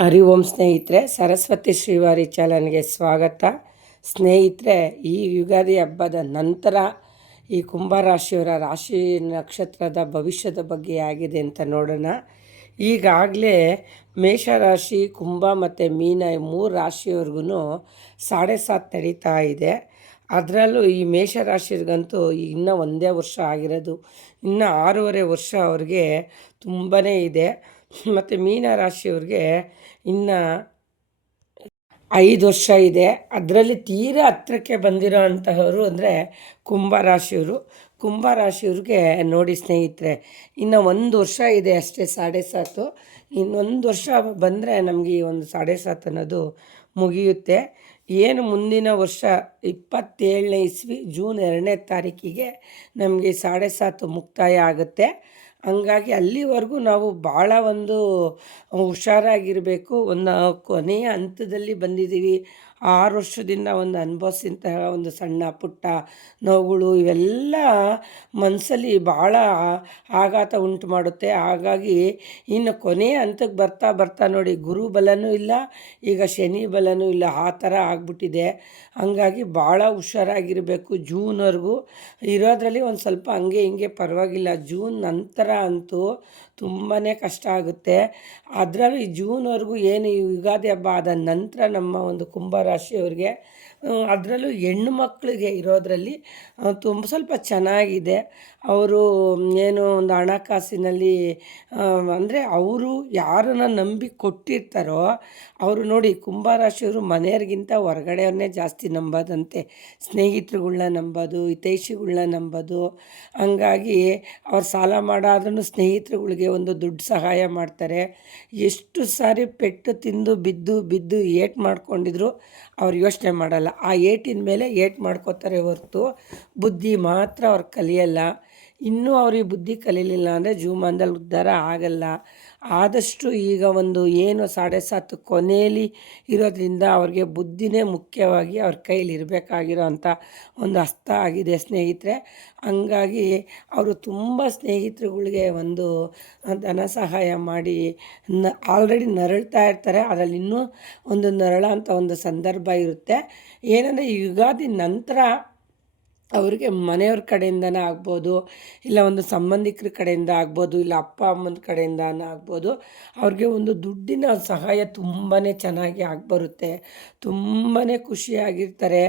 ಹರಿ ಓಂ ಸ್ನೇಹಿತರೆ, ಸರಸ್ವತಿ ಶ್ರೀವಾರಿ ಚಾನಲ್ಗೆ ಸ್ವಾಗತ. ಸ್ನೇಹಿತರೆ, ಈ ಯುಗಾದಿ ಹಬ್ಬದ ನಂತರ ಈ ಕುಂಭರಾಶಿಯವರ ರಾಶಿ ನಕ್ಷತ್ರದ ಭವಿಷ್ಯದ ಬಗ್ಗೆ ಆಗಿದೆ ಅಂತ ನೋಡೋಣ. ಈಗಾಗಲೇ ಮೇಷರಾಶಿ, ಕುಂಭ ಮತ್ತು ಮೀನ ಈ 3 ರಾಶಿಯವ್ರಿಗೂ 7.5 ನಡೀತಾ ಇದೆ. ಅದರಲ್ಲೂ ಈ ಮೇಷರಾಶಿಗಂತೂ ಇನ್ನೂ ಒಂದೇ ವರ್ಷ ಆಗಿರೋದು, ಇನ್ನು 6.5 ವರ್ಷ ಅವ್ರಿಗೆ ತುಂಬಾ ಇದೆ. ಮತ್ತು ಮೀನ ರಾಶಿಯವ್ರಿಗೆ ಇನ್ನು 5 ವರ್ಷ ಇದೆ. ಅದರಲ್ಲಿ ತೀರಾ ಹತ್ತಿರಕ್ಕೆ ಬಂದಿರೋ ಅಂತಹವರು ಅಂದರೆ ಕುಂಭರಾಶಿಯವರು. ಕುಂಭರಾಶಿಯವ್ರಿಗೆ ನೋಡಿ ಸ್ನೇಹಿತರೆ, ಇನ್ನು 1 ವರ್ಷ ಇದೆ ಅಷ್ಟೇ 7.5. ಇನ್ನೊಂದು ವರ್ಷ ಬಂದರೆ ನಮಗೆ ಈ ಒಂದು 7.5 ಅನ್ನೋದು ಮುಗಿಯುತ್ತೆ. ಏನು ಮುಂದಿನ ವರ್ಷ 27ನೇ ಇಸ್ವಿ ಜೂನ್ 2ನೇ ತಾರೀಕಿಗೆ ನಮಗೆ 7.5 ಮುಕ್ತಾಯ ಆಗುತ್ತೆ. ಹಂಗಾಗಿ ಅಲ್ಲಿವರೆಗೂ ನಾವು ಭಾಳ ಒಂದು ಹುಷಾರಾಗಿರಬೇಕು. ಒಂದು ಕೊನೆಯ ಹಂತದಲ್ಲಿ ಬಂದಿದ್ದೀವಿ. 6 ವರ್ಷದಿಂದ ಒಂದು ಅನುಭವಿಸಿದಂತಹ ಒಂದು ಸಣ್ಣ ಪುಟ್ಟ ನೋವುಗಳು ಇವೆಲ್ಲ ಮನಸ್ಸಲ್ಲಿ ಭಾಳ ಆಘಾತ ಉಂಟು ಮಾಡುತ್ತೆ. ಹಾಗಾಗಿ ಇನ್ನು ಕೊನೆಯ ಹಂತಕ್ಕೆ ಬರ್ತಾ ಬರ್ತಾ ನೋಡಿ, ಗುರು ಬಲನೂ ಇಲ್ಲ, ಈಗ ಶನಿ ಬಲನೂ ಇಲ್ಲ, ಆ ಥರ ಆಗ್ಬಿಟ್ಟಿದೆ. ಹಂಗಾಗಿ ಭಾಳ ಹುಷಾರಾಗಿರಬೇಕು. ಜೂನ್ವರೆಗೂ ಇರೋದ್ರಲ್ಲಿ ಒಂದು ಸ್ವಲ್ಪ ಹಂಗೆ ಹಿಂಗೆ ಪರವಾಗಿಲ್ಲ. ಜೂನ್ ನಂತರ ಅಂತೂ ತುಂಬಾ ಕಷ್ಟ ಆಗುತ್ತೆ. ಅದರಲ್ಲೂ ಈ ಜೂನ್ವರೆಗೂ ಏನು ಈ ಯುಗಾದಿ ಹಬ್ಬ ಆದ ನಂತರ ನಮ್ಮ ಒಂದು ಕುಂಭರಾಶಿಯವ್ರಿಗೆ, ಅದರಲ್ಲೂ ಹೆಣ್ಣು ಮಕ್ಕಳಿಗೆ ಇರೋದರಲ್ಲಿ ಸ್ವಲ್ಪ ಚೆನ್ನಾಗಿದೆ. ಅವರು ಏನು ಒಂದು ಹಣಕಾಸಿನಲ್ಲಿ ಅಂದರೆ ಅವರು ಯಾರನ್ನು ನಂಬಿ ಕೊಟ್ಟಿರ್ತಾರೋ ಅವರು ನೋಡಿ, ಕುಂಭರಾಶಿಯವರು ಮನೆಯವ್ರಿಗಿಂತ ಹೊರಗಡೆಯವ್ರನ್ನೇ ಜಾಸ್ತಿ ನಂಬೋದಂತೆ. ಸ್ನೇಹಿತರುಗಳ್ನ ನಂಬೋದು, ಹಿತೈಷಿಗಳ್ನ ನಂಬೋದು. ಹಂಗಾಗಿ ಅವ್ರು ಸಾಲ ಮಾಡಾದ್ರೂ ಸ್ನೇಹಿತರುಗಳಿಗೆ ಒಂದು ದುಡ್ಡು ಸಹಾಯ ಮಾಡ್ತಾರೆ. ಎಷ್ಟು ಸಾರಿ ಪೆಟ್ಟು ತಿಂದು ಬಿದ್ದು ಬಿದ್ದು ಏಟು ಮಾಡ್ಕೊಂಡಿದ್ರು ಅವ್ರು ಯೋಚನೆ ಮಾಡಲ್ಲ. ಆ ಏಟಿನ ಮೇಲೆ ಏಟು ಮಾಡ್ಕೋತಾರೆ ಹೊರತು ಬುದ್ಧಿ ಮಾತ್ರ ಅವ್ರು ಕಲಿಯಲ್ಲ. ಇನ್ನೂ ಅವ್ರಿಗೆ ಬುದ್ಧಿ ಕಲೀಲಿಲ್ಲ ಅಂದರೆ ಜೀವಮಾನದಲ್ಲಿ ಉದ್ಧಾರ ಆಗಲ್ಲ. ಆದಷ್ಟು ಈಗ ಒಂದು ಏನು 7.5 ಕೊನೆಯಲ್ಲಿ ಇರೋದ್ರಿಂದ ಅವ್ರಿಗೆ ಬುದ್ಧಿನೇ ಮುಖ್ಯವಾಗಿ ಅವ್ರ ಕೈಲಿ ಇರಬೇಕಾಗಿರೋ ಅಂಥ ಒಂದು ಹಸ್ತ ಆಗಿದೆ ಸ್ನೇಹಿತರೆ. ಹಂಗಾಗಿ ಅವರು ತುಂಬ ಸ್ನೇಹಿತರುಗಳಿಗೆ ಒಂದು ಧನ ಸಹಾಯ ಮಾಡಿ ಆಲ್ರೆಡಿ ನರಳ್ತಾ ಇರ್ತಾರೆ. ಅದರಲ್ಲಿ ಇನ್ನೂ ಒಂದು ನರಳೋ ಒಂದು ಸಂದರ್ಭ ಇರುತ್ತೆ. ಏನಂದರೆ ಯುಗಾದಿ ನಂತರ ಅವ್ರಿಗೆ ಮನೆಯವ್ರ ಕಡೆಯಿಂದನೇ ಆಗ್ಬೋದು, ಇಲ್ಲ ಒಂದು ಸಂಬಂಧಿಕರ ಕಡೆಯಿಂದ ಆಗ್ಬೋದು, ಇಲ್ಲ ಅಪ್ಪ ಅಮ್ಮನ ಕಡೆಯಿಂದನೇ ಆಗ್ಬೋದು. ಅವ್ರಿಗೆ ಒಂದು ದುಡ್ಡಿನ ಸಹಾಯ ತುಂಬಾ ಚೆನ್ನಾಗಿ ಆಗಿಬರುತ್ತೆ. ತುಂಬಾ ಖುಷಿಯಾಗಿರ್ತಾರೆ.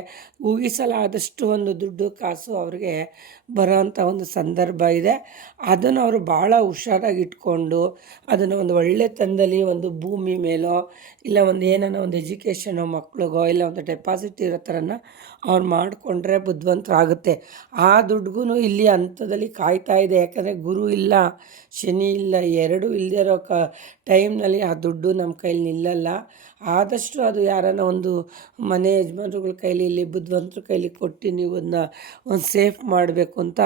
ಊಹಿಸಲಾದಷ್ಟು ಒಂದು ದುಡ್ಡು ಕಾಸು ಅವ್ರಿಗೆ ಬರೋವಂಥ ಒಂದು ಸಂದರ್ಭ ಇದೆ. ಅದನ್ನು ಅವರು ಭಾಳ ಹುಷಾರಾಗಿ ಇಟ್ಕೊಂಡು ಅದನ್ನು ಒಂದು ಒಳ್ಳೆತನದಲ್ಲಿ ಒಂದು ಭೂಮಿ ಮೇಲೋ, ಇಲ್ಲ ಒಂದು ಏನಾನ ಒಂದು ಎಜುಕೇಷನೋ ಮಕ್ಳಿಗೋ, ಇಲ್ಲ ಒಂದು ಡೆಪಾಸಿಟ್ ಇರೋ ಥರನ ಅವ್ರು ಮಾಡಿಕೊಂಡ್ರೆ ಬುದ್ಧಿವಂತರಾಗುತ್ತೆ. ಆ ದುಡ್ಗೂ ಇಲ್ಲಿ ಹಂತದಲ್ಲಿ ಕಾಯ್ತಾ ಇದೆ. ಯಾಕಂದರೆ ಗುರು ಇಲ್ಲ, ಶನಿ ಇಲ್ಲ, ಎರಡೂ ಇಲ್ಲದೆ ಇರೋ ಟೈಮ್ನಲ್ಲಿ ಆ ದುಡ್ಡು ನಮ್ಮ ಕೈಲಿ ನಿಲ್ಲಲ್ಲ. ಆದಷ್ಟು ಅದು ಯಾರನ್ನ ಒಂದು ಮನೆ ಯಜಮಾನ್ರುಗಳ ಕೈಲಿ, ಇಲ್ಲಿ ಬುದ್ಧಿವಂತರ ಕೈಲಿ ಕೊಟ್ಟು ನೀವು ಅದನ್ನ ಒಂದು ಸೇಫ್ ಮಾಡಬೇಕು ಅಂತ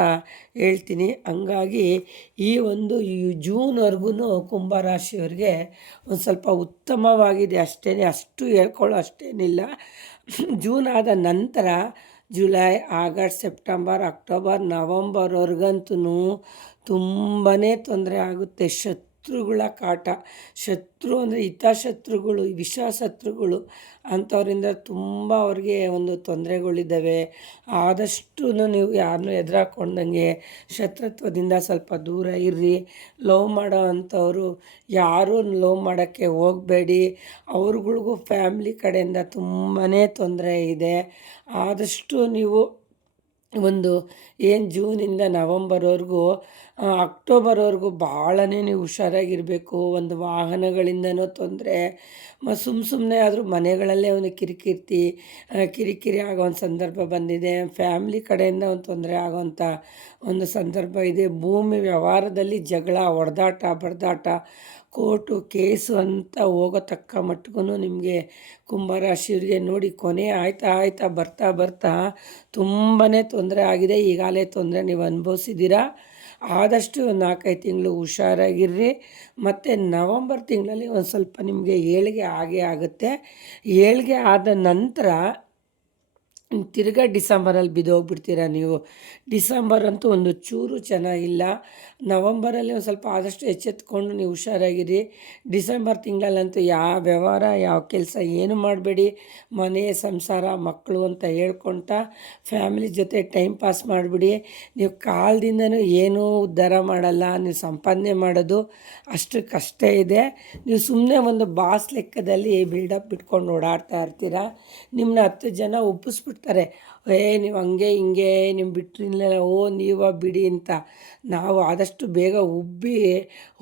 ಹೇಳ್ತೀನಿ. ಹಂಗಾಗಿ ಈ ಒಂದು ಜೂನ್ವರೆಗೂ ಕುಂಭರಾಶಿಯವ್ರಿಗೆ ಒಂದು ಸ್ವಲ್ಪ ಉತ್ತಮವಾಗಿದೆ ಅಷ್ಟೇ, ಅಷ್ಟು ಹೇಳ್ಕೊಳ್ಳೋ ಅಷ್ಟೇನಿಲ್ಲ. ಜೂನ್ ಆದ ನಂತರ ಜುಲೈ, ಆಗಸ್ಟ್, ಸೆಪ್ಟೆಂಬರ್, ಅಕ್ಟೋಬರ್, ನವಂಬರ್ವರೆಗಂತೂ ತುಂಬಾ ತೊಂದರೆ ಆಗುತ್ತೆ. ಶತ್ರುಗಳ ಕಾಟ, ಶತ್ರು ಅಂದರೆ ಹಿತಶತ್ರುಗಳು, ವಿಷಶತ್ರುಗಳು ಅಂಥವರಿಂದ ತುಂಬ ಅವ್ರಿಗೆ ಒಂದು ತೊಂದರೆಗಳಿದ್ದಾವೆ. ಆದಷ್ಟು ನೀವು ಯಾರನ್ನೂ ಎದುರಾಕೊಂಡಂಗೆ ಶತ್ರುತ್ವದಿಂದ ಸ್ವಲ್ಪ ದೂರ ಇರ್ರಿ. ಲವ್ ಮಾಡೋ ಅಂಥವರು ಯಾರೂ ಲವ್ ಮಾಡೋಕ್ಕೆ ಹೋಗಬೇಡಿ. ಅವ್ರುಗಳಿಗೂ ಫ್ಯಾಮ್ಲಿ ಕಡೆಯಿಂದ ತುಂಬಾ ತೊಂದರೆ ಇದೆ. ಆದಷ್ಟು ನೀವು ಒಂದು ಏನು ಜೂನಿಂದ ನವಂಬರ್ವರೆಗೂ, ಅಕ್ಟೋಬರ್ವರೆಗೂ ಭಾಳನೇ ನೀವು ಹುಷಾರಾಗಿರಬೇಕು. ಒಂದು ವಾಹನಗಳಿಂದನೂ ತೊಂದರೆ, ಸುಮ್ಮನೆ ಆದರೂ ಮನೆಗಳಲ್ಲೇ ಒಂದು ಕಿರಿಕಿರಿ ಆಗೋ ಒಂದು ಸಂದರ್ಭ ಬಂದಿದೆ. ಫ್ಯಾಮ್ಲಿ ಕಡೆಯಿಂದ ಒಂದು ತೊಂದರೆ ಆಗೋವಂಥ ಒಂದು ಸಂದರ್ಭ ಇದೆ. ಭೂಮಿ ವ್ಯವಹಾರದಲ್ಲಿ ಜಗಳ, ಹೊಡೆದಾಟ, ಬಡ್ದಾಟ, ಕೋರ್ಟು ಕೇಸು ಅಂತ ಹೋಗೋ ತಕ್ಕ ಮಟ್ಟಿಗೂ ನಿಮಗೆ ಕುಂಭರಾಶಿಯವರಿಗೆ ನೋಡಿ ಕೊನೆ ಆಯ್ತಾ ಬರ್ತಾ ಬರ್ತಾ ತುಂಬಾ ತೊಂದರೆ ಆಗಿದೆ. ಈಗಾಗಲೇ ತೊಂದರೆ ನೀವು ಅನುಭವಿಸಿದ್ದೀರಾ. ಆದಷ್ಟು 4-5 ತಿಂಗಳು ಹುಷಾರಾಗಿರ್ರಿ. ಮತ್ತು ನವಂಬರ್ ತಿಂಗಳಲ್ಲಿ ಒಂದು ಸ್ವಲ್ಪ ನಿಮಗೆ ಏಳಿಗೆ ಆಗೇ ಆಗುತ್ತೆ. ಏಳಿಗೆ ಆದ ನಂತರ ತಿರ್ಗಾ ಡಿಸೆಂಬರಲ್ಲಿ ಬಿದ್ದೋಗ್ಬಿಡ್ತೀರ ನೀವು. ಡಿಸೆಂಬರ್ ಅಂತೂ ಒಂದು ಚೂರು ಚೆನ್ನಾಗಿಲ್ಲ. ನವಂಬರಲ್ಲಿ ಒಂದು ಸ್ವಲ್ಪ ಆದಷ್ಟು ಎಚ್ಚೆತ್ಕೊಂಡು ನೀವು ಹುಷಾರಾಗಿರಿ. ಡಿಸೆಂಬರ್ ತಿಂಗಳಲ್ಲಂತೂ ಯಾವ ವ್ಯವಹಾರ ಯಾವ ಕೆಲಸ ಏನು ಮಾಡಬೇಡಿ. ಮನೆ ಸಂಸಾರ ಮಕ್ಕಳು ಅಂತ ಹೇಳ್ಕೊಳ್ತಾ ಫ್ಯಾಮಿಲಿ ಜೊತೆ ಟೈಮ್ ಪಾಸ್ ಮಾಡಿಬಿಡಿ. ನೀವು ಕಾಲದಿಂದನೂ ಏನೂ ಉದ್ಧಾರ ಮಾಡಲ್ಲ. ನೀವು ಸಂಪಾದನೆ ಮಾಡೋದು ಅಷ್ಟಕ್ಕಷ್ಟೇ ಇದೆ. ನೀವು ಸುಮ್ಮನೆ ಒಂದು ಬಾಸ್ ಲೆಕ್ಕದಲ್ಲಿ ಬಿಲ್ಡಪ್ ಬಿಟ್ಕೊಂಡು ಓಡಾಡ್ತಾ ಇರ್ತೀರ. ನಿಮ್ಮನ್ನ 10 ಜನ ಒಪ್ಪಿಸ್ಬಿಡ್ತಾರೆ. ನೀವು ಹಂಗೆ ಹಿಂಗೆ ನಿಮ್ಮ ಬಿಟ್ಟರಿಲ್ಲ, ನೀವ ಬಿಡಿ ಅಂತ. ನಾವು ಆದಷ್ಟು ಬೇಗ ಉಬ್ಬಿ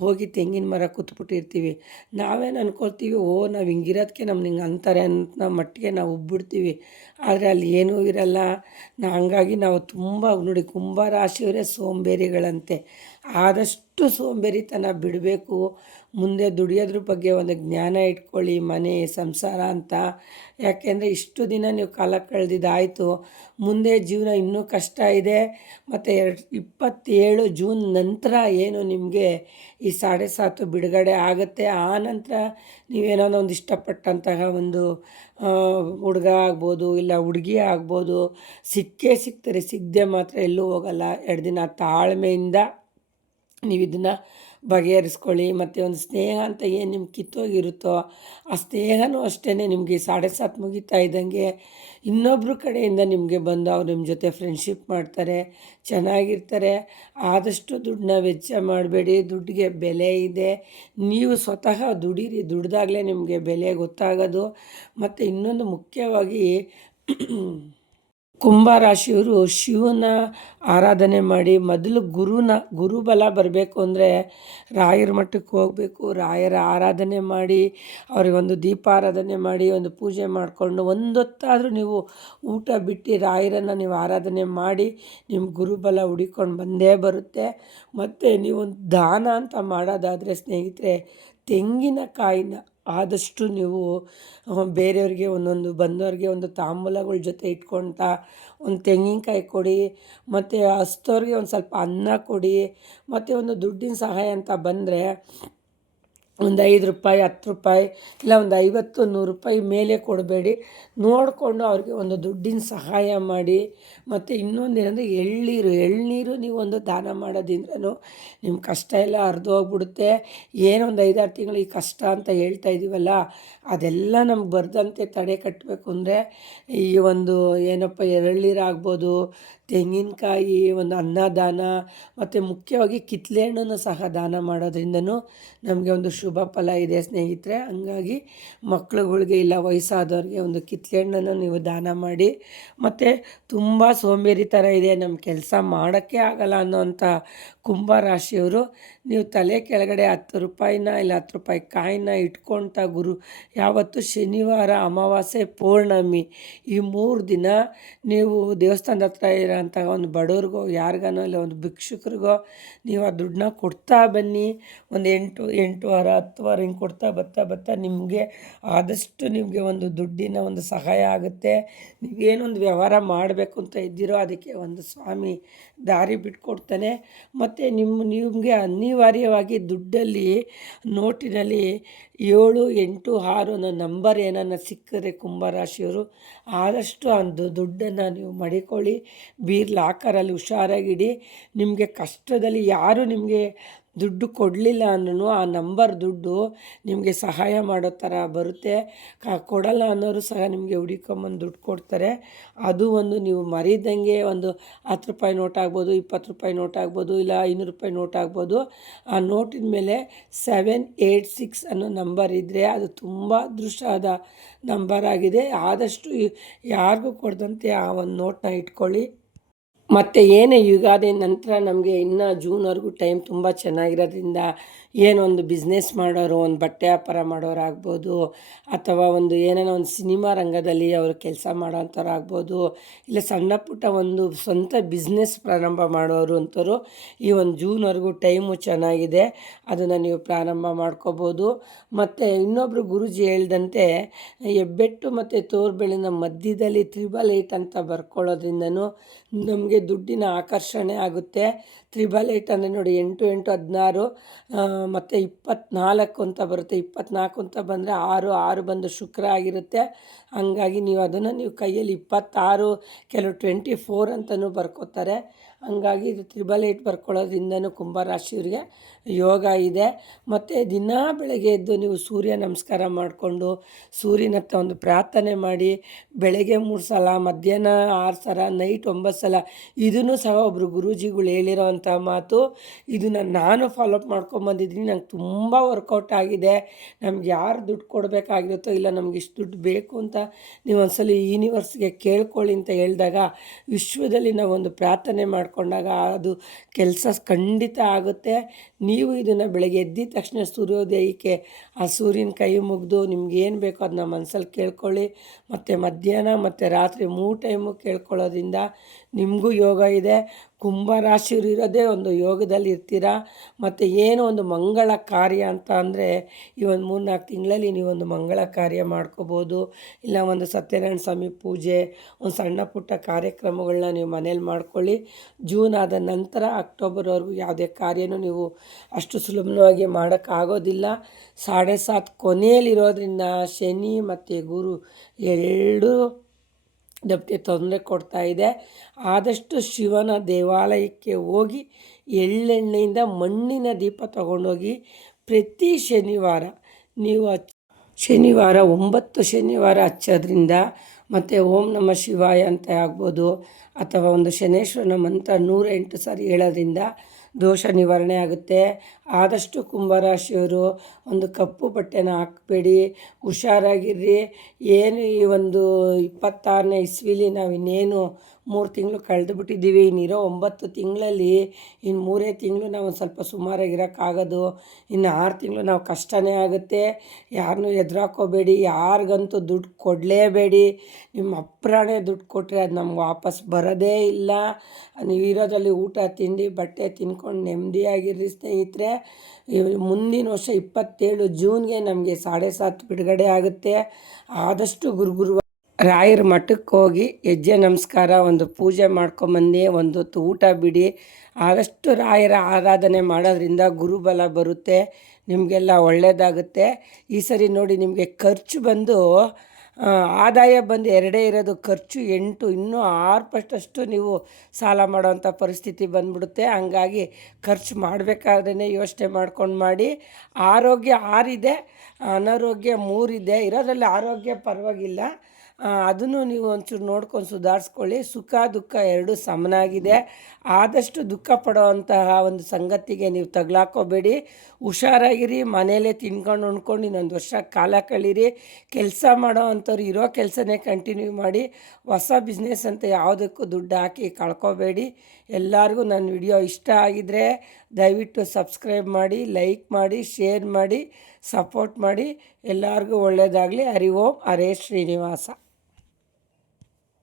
ಹೋಗಿ ತೆಂಗಿನ ಮರ ಕೂತ್ಬಿಟ್ಟಿರ್ತೀವಿ. ನಾವೇನು ಅಂದ್ಕೊಳ್ತೀವಿ, ನಾವು ಹಿಂಗಿರೋದಕ್ಕೆ ನಮ್ಗೆ ಹಿಂಗೆ ಅಂತಾರೆ ಅನ್ನೋ ಮಟ್ಟಿಗೆ ನಾವು ಉಬ್ಬಿಡ್ತೀವಿ. ಆದರೆ ಅಲ್ಲಿ ಏನೂ ಇರಲ್ಲ. ಹಂಗಾಗಿ ನಾವು ತುಂಬ ನೋಡಿ, ಕುಂಭ ರಾಶಿಯವರೇ ಸೋಂಬೇರಿಗಳಂತೆ. ಆದಷ್ಟು ಸೋಂಬೇರಿತನ ಬಿಡಬೇಕು. ಮುಂದೆ ದುಡಿಯೋದ್ರ ಬಗ್ಗೆ ಒಂದು ಜ್ಞಾನ ಇಟ್ಕೊಳ್ಳಿ, ಮನೆ ಸಂಸಾರ ಅಂತ. ಯಾಕೆಂದರೆ ಇಷ್ಟು ದಿನ ನೀವು ಕಾಲ ಕಳೆದಿದ್ದಾಯಿತು. ಮುಂದೆ ಜೀವನ ಇನ್ನೂ ಕಷ್ಟ ಇದೆ. ಮತ್ತು 27 ಜೂನ್ ನಂತರ ಏನು ನಿಮಗೆ ಈ 7.5 ಬಿಡುಗಡೆ ಆಗುತ್ತೆ. ಆ ನಂತರ ನೀವೇನೋ ಒಂದು ಇಷ್ಟಪಟ್ಟಂತಹ ಒಂದು ಹುಡುಗ ಆಗ್ಬೋದು, ಇಲ್ಲ ಹುಡುಗಿ ಆಗ್ಬೋದು, ಸಿಕ್ಕೇ ಸಿಗ್ತಾರೆ. ಸಿಗದೆ ಮಾತ್ರ ಎಲ್ಲೂ ಹೋಗಲ್ಲ. 2 ದಿನ ತಾಳ್ಮೆಯಿಂದ ನೀವು ಇದನ್ನು ಬಗೆಹರಿಸ್ಕೊಳ್ಳಿ. ಮತ್ತು ಒಂದು ಸ್ನೇಹ ಅಂತ ಏನು ನಿಮ್ಗೆ ಕಿತ್ತೋಗಿರುತ್ತೋ ಆ ಸ್ನೇಹನೂ ಅಷ್ಟೇ. ನಿಮಗೆ 7.5 ಮುಗಿತಾ ಇದ್ದಂಗೆ ಇನ್ನೊಬ್ಬರು ಕಡೆಯಿಂದ ನಿಮಗೆ ಬಂದು ಅವ್ರು ನಿಮ್ಮ ಜೊತೆ ಫ್ರೆಂಡ್ಶಿಪ್ ಮಾಡ್ತಾರೆ, ಚೆನ್ನಾಗಿರ್ತಾರೆ. ಆದಷ್ಟು ದುಡ್ಡನ್ನ ವೆಚ್ಚ ಮಾಡಬೇಡಿ. ದುಡ್ಡಿಗೆ ಬೆಲೆ ಇದೆ. ನೀವು ಸ್ವತಃ ದುಡೀರಿ. ದುಡ್ದಾಗಲೇ ನಿಮಗೆ ಬೆಲೆ ಗೊತ್ತಾಗೋದು. ಮತ್ತು ಇನ್ನೊಂದು ಮುಖ್ಯವಾಗಿ ಕುಂಭರಾಶಿಯವರು ಶಿವನ ಆರಾಧನೆ ಮಾಡಿ. ಮೊದಲು ಗುರುಬಲ ಬರಬೇಕು ಅಂದರೆ ರಾಯರ ಮಠಕ್ಕೆ ಹೋಗಬೇಕು. ರಾಯರ ಆರಾಧನೆ ಮಾಡಿ, ಅವರಿಗೊಂದು ದೀಪಾರಾಧನೆ ಮಾಡಿ, ಒಂದು ಪೂಜೆ ಮಾಡಿಕೊಂಡು ಹೊತ್ತಾದರೂ ನೀವು ಊಟ ಬಿಟ್ಟು ರಾಯರನ್ನು ನೀವು ಆರಾಧನೆ ಮಾಡಿ ನಿಮ್ಮ ಗುರುಬಲ ಹುಡಿಕೊಂಡು ಬಂದೇ ಬರುತ್ತೆ. ಮತ್ತು ನೀವು ದಾನ ಅಂತ ಮಾಡೋದಾದರೆ ಸ್ನೇಹಿತರೆ, ತೆಂಗಿನಕಾಯಿನ ಆದಷ್ಟು ನೀವು ಬೇರೆಯವ್ರಿಗೆ ಒಂದೊಂದು ಬಂದವ್ರಿಗೆ ಒಂದು ತಾಂಬೂಲಗಳ ಜೊತೆ ಇಟ್ಕೊಳ್ತಾ ಒಂದು ತೆಂಗಿನಕಾಯಿ ಕೊಡಿ. ಮತ್ತು ಹಸ್ತೋರಿಗೆ ಒಂದು ಸ್ವಲ್ಪ ಅನ್ನ ಕೊಡಿ. ಮತ್ತು ಒಂದು ದುಡ್ಡಿನ ಸಹಾಯ ಅಂತ ಬಂದರೆ ಒಂದು 5 ರೂಪಾಯಿ, 10 ರೂಪಾಯಿ, ಇಲ್ಲ ಒಂದು 50, 100 ರೂಪಾಯಿ ಮೇಲೆ ಕೊಡಬೇಡಿ. ನೋಡಿಕೊಂಡು ಅವ್ರಿಗೆ ಒಂದು ದುಡ್ಡಿನ ಸಹಾಯ ಮಾಡಿ. ಮತ್ತು ಇನ್ನೊಂದೇನೆಂದರೆ ಎಳ್ನೀರು ನೀವು ಒಂದು ದಾನ ಮಾಡೋದ್ರಿಂದನೂ ನಿಮ್ಮ ಕಷ್ಟ ಎಲ್ಲ ಹರಿದೋಗ್ಬಿಡುತ್ತೆ. ಏನೋ ಒಂದು 5-6 ತಿಂಗಳು ಈ ಕಷ್ಟ ಅಂತ ಹೇಳ್ತಾ ಇದ್ದೀವಲ್ಲ, ಅದೆಲ್ಲ ನಮ್ಗೆ ಬರದಂತೆ ತಡೆ ಕಟ್ಟಬೇಕು ಅಂದರೆ ಈ ಒಂದು ಏನಪ್ಪ ಎಳ್ನೀರಾಗ್ಬೋದು, ತೆಂಗಿನಕಾಯಿ, ಒಂದು ಅನ್ನದಾನ, ಮತ್ತು ಮುಖ್ಯವಾಗಿ ಕಿತ್ತಳೆ ಹಣ್ಣನ್ನು ಸಹ ದಾನ ಮಾಡೋದ್ರಿಂದನೂ ನಮಗೆ ಒಂದು ಶುಭ ಫಲ ಇದೆ ಸ್ನೇಹಿತರೆ. ಹಂಗಾಗಿ ಮಕ್ಳುಗಳ್ಗೆ ಇಲ್ಲ ವಯಸ್ಸಾದವ್ರಿಗೆ ಒಂದು ಕಿತ್ತಳೆ ಹಣ್ಣನ್ನು ನೀವು ದಾನ ಮಾಡಿ. ಮತ್ತು ತುಂಬ ಸೋಂಬೇರಿ ಥರ ಇದೆ, ನಮ್ಮ ಕೆಲಸ ಮಾಡೋಕ್ಕೆ ಆಗಲ್ಲ ಅನ್ನೋವಂಥ ಕುಂಭರಾಶಿಯವರು ನೀವು ತಲೆ ಕೆಳಗಡೆ 10 ರೂಪಾಯಿನ ಇಲ್ಲ 10 ರೂಪಾಯಿ ಕಾಯಿನ ಇಟ್ಕೊಳ್ತಾ ಯಾವತ್ತು ಶನಿವಾರ, ಅಮಾವಾಸ್ಯೆ, ಪೌರ್ಣಮಿ ಈ 3 ದಿನ ನೀವು ದೇವಸ್ಥಾನದ ಹತ್ರ ಇರೋಂಥ ಒಂದು ಬಡವ್ರಿಗೋ ಯಾರಿಗಾನೋ ಇಲ್ಲ ಒಂದು ಭಿಕ್ಷುಕರಿಗೋ ನೀವು ಆ ದುಡ್ಡನ್ನ ಕೊಡ್ತಾ ಬನ್ನಿ. ಒಂದು 8 ವಾರ 10 ವಾರ ಹಿಂಗೆ ಕೊಡ್ತಾ ಬರ್ತಾ ನಿಮಗೆ ಆದಷ್ಟು ನಿಮಗೆ ಒಂದು ದುಡ್ಡಿನ ಒಂದು ಸಹಾಯ ಆಗುತ್ತೆ. ನೀವೇನೊಂದು ವ್ಯವಹಾರ ಮಾಡಬೇಕು ಅಂತ ಇದ್ದೀರೋ ಅದಕ್ಕೆ ಒಂದು ಸ್ವಾಮಿ ದಾರಿ ಬಿಟ್ಕೊಡ್ತಾನೆ. ಮತ್ತು ನಿಮಗೆ ಅನಿವಾರ್ಯವಾಗಿ ದುಡ್ಡಲ್ಲಿ ನೋಟಿನಲ್ಲಿ 7, 8, 6 ಅನ್ನೋ ನಂಬರ್ ಏನನ್ನ ಸಿಕ್ಕರೆ ಕುಂಭರಾಶಿಯವರು ಆದಷ್ಟು ಒಂದು ದುಡ್ಡನ್ನು ನೀವು ಮಡಿಕೊಳ್ಳಿ. ಲಾಕರಲ್ಲಿ ಹುಷಾರಾಗಿಡಿ. ನಿಮಗೆ ಕಷ್ಟದಲ್ಲಿ ಯಾರು ನಿಮಗೆ ದುಡ್ಡು ಕೊಡಲಿಲ್ಲ ಅಂದ್ರೂ ಆ ನಂಬರ್ ದುಡ್ಡು ನಿಮಗೆ ಸಹಾಯ ಮಾಡೋ ಥರ ಬರುತ್ತೆ. ಕೊಡಲ್ಲ ಅನ್ನೋರು ಸಹ ನಿಮಗೆ ಹುಡುಕೊಂಬಂದು ದುಡ್ಡು ಕೊಡ್ತಾರೆ. ಅದು ಒಂದು ನೀವು ಮರೀದಂಗೆ ಒಂದು 10 ರೂಪಾಯಿ ನೋಟ್ ಆಗ್ಬೋದು, 20 ರೂಪಾಯಿ ನೋಟ್ ಆಗ್ಬೋದು, ಇಲ್ಲ 500 ರೂಪಾಯಿ ನೋಟ್ ಆಗ್ಬೋದು. ಆ ನೋಟಿನ ಮೇಲೆ 786 ಅನ್ನೋ ನಂಬರ್ ಇದ್ದರೆ ಅದು ತುಂಬ ಅದೃಷ್ಟವಾದ ನಂಬರ್ ಆಗಿದೆ. ಆದಷ್ಟು ಯಾರಿಗೂ ಕೊಡದಂತೆ ಆ ಒಂದು ನೋಟನ್ನ ಇಟ್ಕೊಳ್ಳಿ. ಮತ್ತು ಏನೇ ಯುಗಾದಿ ನಂತರ ನಮಗೆ ಇನ್ನೂ ಜೂನ್ವರೆಗೂ ಟೈಮ್ ತುಂಬ ಚೆನ್ನಾಗಿರೋದ್ರಿಂದ ಏನೊಂದು ಬಿಸ್ನೆಸ್ ಮಾಡೋರು, ಒಂದು ಬಟ್ಟೆ ವ್ಯಾಪಾರ ಮಾಡೋರಾಗ್ಬೋದು, ಅಥವಾ ಒಂದು ಏನೇನೋ ಒಂದು ಸಿನಿಮಾ ರಂಗದಲ್ಲಿ ಅವರು ಕೆಲಸ ಮಾಡೋಂಥವ್ರಾಗ್ಬೋದು, ಇಲ್ಲ ಸಣ್ಣ ಪುಟ್ಟ ಒಂದು ಸ್ವಂತ ಬಿಸ್ನೆಸ್ ಪ್ರಾರಂಭ ಮಾಡೋರು ಅಂಥವ್ರು ಈ ಒಂದು ಜೂನ್ವರೆಗೂ ಟೈಮು ಚೆನ್ನಾಗಿದೆ. ಅದನ್ನು ನೀವು ಪ್ರಾರಂಭ ಮಾಡ್ಕೋಬೋದು. ಮತ್ತು ಇನ್ನೊಬ್ಬರು ಗುರೂಜಿ ಹೇಳ್ದಂತೆ ಹೆಬ್ಬೆಟ್ಟು ಮತ್ತು ತೋರ್ಬೆಳಿನ ಮಧ್ಯದಲ್ಲಿ 888 ಅಂತ ಬರ್ಕೊಳ್ಳೋದ್ರಿಂದನೂ ನಮಗೆ ದುಡ್ಡಿನ ಆಕರ್ಷಣೆ ಆಗುತ್ತೆ. 888 ಅಂದರೆ ನೋಡಿ 8 8 16 ಮತ್ತು 24 ಅಂತ ಬರುತ್ತೆ. 24 ಅಂತ ಬಂದರೆ 6 ಬಂದು ಶುಕ್ರ ಆಗಿರುತ್ತೆ. ಹಂಗಾಗಿ ನೀವು ಅದನ್ನು ನೀವು ಕೈಯಲ್ಲಿ 26, ಕೆಲವು 24 ಅಂತಲೂ ಬರ್ಕೋತಾರೆ. ಹಂಗಾಗಿ ಇದು 888 ಬರ್ಕೊಳ್ಳೋದ್ರಿಂದನೂ ಕುಂಭರಾಶಿಯವರಿಗೆ ಯೋಗ ಇದೆ. ಮತ್ತು ದಿನ ಬೆಳಗ್ಗೆ ಎದ್ದು ನೀವು ಸೂರ್ಯ ನಮಸ್ಕಾರ ಮಾಡಿಕೊಂಡು ಸೂರ್ಯನ ಹತ್ರ ಒಂದು ಪ್ರಾರ್ಥನೆ ಮಾಡಿ, ಬೆಳಗ್ಗೆ 3 ಸಲ, ಮಧ್ಯಾಹ್ನ 6 ಸಲ, ನೈಟ್ 9 ಸಲ, ಇದನ್ನು ಸಹ ಒಬ್ಬರು ಗುರೂಜಿಗಳು ಹೇಳಿರೋವಂಥ ಮಾತು. ಇದನ್ನು ನಾನು ಫಾಲೋಅಪ್ ಮಾಡ್ಕೊಂಬಂದಿದ್ದೀನಿ. ನಂಗೆ ತುಂಬ ವರ್ಕೌಟ್ ಆಗಿದೆ. ನಮ್ಗೆ ಯಾರು ದುಡ್ಡು ಕೊಡಬೇಕಾಗಿರುತ್ತೋ, ಇಲ್ಲ ನಮ್ಗೆ ಇಷ್ಟು ದುಡ್ಡು ಬೇಕು ಅಂತ ನೀವು ಒಂದ್ಸಲ ಯೂನಿವರ್ಸ್ಗೆ ಕೇಳ್ಕೊಳ್ಳಿ ಅಂತ ಹೇಳಿದಾಗ, ವಿಶ್ವದಲ್ಲಿ ನಾವೊಂದು ಪ್ರಾರ್ಥನೆ ಮಾಡಿಕೊಂಡಾಗ ಅದು ಕೆಲಸ ಖಂಡಿತ ಆಗುತ್ತೆ. ನೀವು ಇದನ್ನು ಬೆಳಗ್ಗೆ ಎದ್ದಿದ ತಕ್ಷಣ ಸೂರ್ಯೋದಯಕ್ಕೆ ಆ ಸೂರ್ಯನ ಕೈ ಮುಗಿದು ನಿಮ್ಗೇನು ಬೇಕೋ ಅದನ್ನ ಮನಸ್ಸಲ್ಲಿ ಕೇಳ್ಕೊಳ್ಳಿ. ಮತ್ತು ಮಧ್ಯಾಹ್ನ ಮತ್ತು ರಾತ್ರಿ 3 ಟೈಮು ಕೇಳ್ಕೊಳ್ಳೋದ್ರಿಂದ ನಿಮಗೂ ಯೋಗ ಇದೆ. ಕುಂಭರಾಶಿಯವರು ಇರೋದೇ ಒಂದು ಯೋಗದಲ್ಲಿ ಇರ್ತೀರ. ಮತ್ತು ಏನೋ ಒಂದು ಮಂಗಳ ಕಾರ್ಯ ಅಂತ ಅಂದರೆ ಈ ಒಂದು 3-4 ತಿಂಗಳಲ್ಲಿ ನೀವೊಂದು ಮಂಗಳ ಕಾರ್ಯ ಮಾಡ್ಕೋಬೋದು. ಇಲ್ಲ ಒಂದು ಸತ್ಯನಾರಾಯಣ ಸ್ವಾಮಿ ಪೂಜೆ, ಒಂದು ಸಣ್ಣ ಪುಟ್ಟ ಕಾರ್ಯಕ್ರಮಗಳನ್ನ ನೀವು ಮನೇಲಿ ಮಾಡ್ಕೊಳ್ಳಿ. ಜೂನ್ ಆದ ನಂತರ ಅಕ್ಟೋಬರ್ವರೆಗೂ ಯಾವುದೇ ಕಾರ್ಯನೂ ನೀವು ಅಷ್ಟು ಸುಲಭವಾಗಿ ಮಾಡೋಕ್ಕಾಗೋದಿಲ್ಲ. 7.5 ಕೊನೆಯಲ್ಲಿರೋದ್ರಿಂದ ಶನಿ ಮತ್ತು ಗುರು ಎರಡೂ ನಮಗೆ ತೊಂದರೆ ಕೊಡ್ತಾ ಇದೆ. ಆದಷ್ಟು ಶಿವನ ದೇವಾಲಯಕ್ಕೆ ಹೋಗಿ ಎಳ್ಳೆಣ್ಣೆಯಿಂದ ಮಣ್ಣಿನ ದೀಪ ತಗೊಂಡೋಗಿ ಪ್ರತಿ ಶನಿವಾರ ನೀವು ಶನಿವಾರ 9 ಶನಿವಾರ ಹಚ್ಚೋದ್ರಿಂದ, ಮತ್ತು ಓಂ ನಮಃ ಶಿವಾಯ ಅಂತ ಆಗ್ಬೋದು, ಅಥವಾ ಒಂದು ಶನೇಶ್ವರನ ಮಂತ್ರ 108 ಸಾರಿ ಹೇಳೋದ್ರಿಂದ ದೋಷ ನಿವಾರಣೆ ಆಗುತ್ತೆ. ಆದಷ್ಟು ಕುಂಭರಾಶಿಯವರು ಒಂದು ಕಪ್ಪು ಬಟ್ಟೆನ ಹಾಕಬೇಡಿ, ಹುಷಾರಾಗಿರ್ರಿ. ಏನು ಈ ಒಂದು 26ನೇ ಇಸ್ವಿಲಿ ನಾವು ಇನ್ನೇನು 3 ತಿಂಗಳು ಕಳೆದು ಬಿಟ್ಟಿದ್ದೀವಿ. ಇನ್ನಿರೋ 9 ತಿಂಗಳಲ್ಲಿ ಇನ್ನು 3 ತಿಂಗಳು ನಾವು ಒಂದು ಸ್ವಲ್ಪ ಸುಮಾರಾಗಿರೋಕ್ಕಾಗೋದು. ಇನ್ನು 6 ತಿಂಗಳು ನಾವು ಕಷ್ಟನೇ ಆಗುತ್ತೆ. ಯಾರನ್ನೂ ಎದುರಾಕೋಬೇಡಿ, ಯಾರಿಗಂತೂ ದುಡ್ಡು ಕೊಡಲೇಬೇಡಿ. ನಿಮ್ಮ ಅಪ್ರಾಣೆ ದುಡ್ಡು ಕೊಟ್ಟರೆ ಅದು ನಮ್ಗೆ ವಾಪಸ್ ಬರೋದೇ ಇಲ್ಲ. ನೀವು ಇರೋದ್ರಲ್ಲಿ ಊಟ ತಿಂಡಿ ಬಟ್ಟೆ ತಿನ್ಕೊಂಡು ನೆಮ್ಮದಿಯಾಗಿರ್ರಿ ಸ್ನೇಹಿತರೆ. ಮುಂದಿನ ವರ್ಷ 27 ಜೂನ್ಗೆ ನಮಗೆ 7.5 ಬಿಡುಗಡೆ ಆಗುತ್ತೆ. ಆದಷ್ಟು ಗುರು ರಾಯರ ಮಠಕ್ಕೆ ಹೋಗಿ ಹೆಜ್ಜೆ ನಮಸ್ಕಾರ, ಒಂದು ಪೂಜೆ ಮಾಡ್ಕೊಂಬಂದು ಒಂದು ಹೊತ್ತು ಊಟ ಬಿಡಿ. ಆದಷ್ಟು ರಾಯರ ಆರಾಧನೆ ಮಾಡೋದ್ರಿಂದ ಗುರುಬಲ ಬರುತ್ತೆ, ನಿಮಗೆಲ್ಲ ಒಳ್ಳೆಯದಾಗುತ್ತೆ. ಈ ಸರಿ ನೋಡಿ, ನಿಮಗೆ ಖರ್ಚು ಬಂದು ಆದಾಯ ಬಂದು 2 ಇರೋದು, ಖರ್ಚು 8, ಇನ್ನೂ 6% ನೀವು ಸಾಲ ಮಾಡೋವಂಥ ಪರಿಸ್ಥಿತಿ ಬಂದ್ಬಿಡುತ್ತೆ. ಹಂಗಾಗಿ ಖರ್ಚು ಮಾಡಬೇಕಾದ್ರೇ ಯೋಚನೆ ಮಾಡ್ಕೊಂಡು ಮಾಡಿ. ಆರೋಗ್ಯ 6 ಇದೆ, ಅನಾರೋಗ್ಯ 3 ಇದೆ. ಇರೋದ್ರಲ್ಲಿ ಆರೋಗ್ಯ ಪರವಾಗಿಲ್ಲ, ಅದನ್ನು ನೀವು ಒಂಚೂರು ನೋಡ್ಕೊಂಡು ಸುಧಾರಿಸ್ಕೊಳ್ಳಿ. ಸುಖ ದುಃಖ 2 ಸಮನಾಗಿದೆ. ಆದಷ್ಟು ದುಃಖ ಪಡೋವಂತಹ ಒಂದು ಸಂಗತಿಗೆ ನೀವು ತಗಲಾಕೋಬೇಡಿ. ಹುಷಾರಾಗಿರಿ, ಮನೇಲೇ ತಿನ್ಕೊಂಡು ಉಣ್ಕೊಂಡು ಇನ್ನೊಂದು ವರ್ಷ ಕಾಲ ಕಳೀರಿ. ಕೆಲಸ ಮಾಡೋ ಅಂಥವ್ರು ಇರೋ ಕೆಲಸನೇ ಕಂಟಿನ್ಯೂ ಮಾಡಿ. ಹೊಸ ಬಿಸ್ನೆಸ್ ಅಂತ ಯಾವುದಕ್ಕೂ ದುಡ್ಡು ಹಾಕಿ ಕಳ್ಕೊಬೇಡಿ. ಎಲ್ಲರಿಗೂ ನನ್ನ ವಿಡಿಯೋ ಇಷ್ಟ ಆಗಿದರೆ ದಯವಿಟ್ಟು ಸಬ್ಸ್ಕ್ರೈಬ್ ಮಾಡಿ, ಲೈಕ್ ಮಾಡಿ, ಶೇರ್ ಮಾಡಿ, ಸಪೋರ್ಟ್ ಮಾಡಿ. ಎಲ್ಲರಿಗೂ ಒಳ್ಳೆಯದಾಗಲಿ. ಹರಿ ಓಂ. ಹರೇ ಶ್ರೀನಿವಾಸ.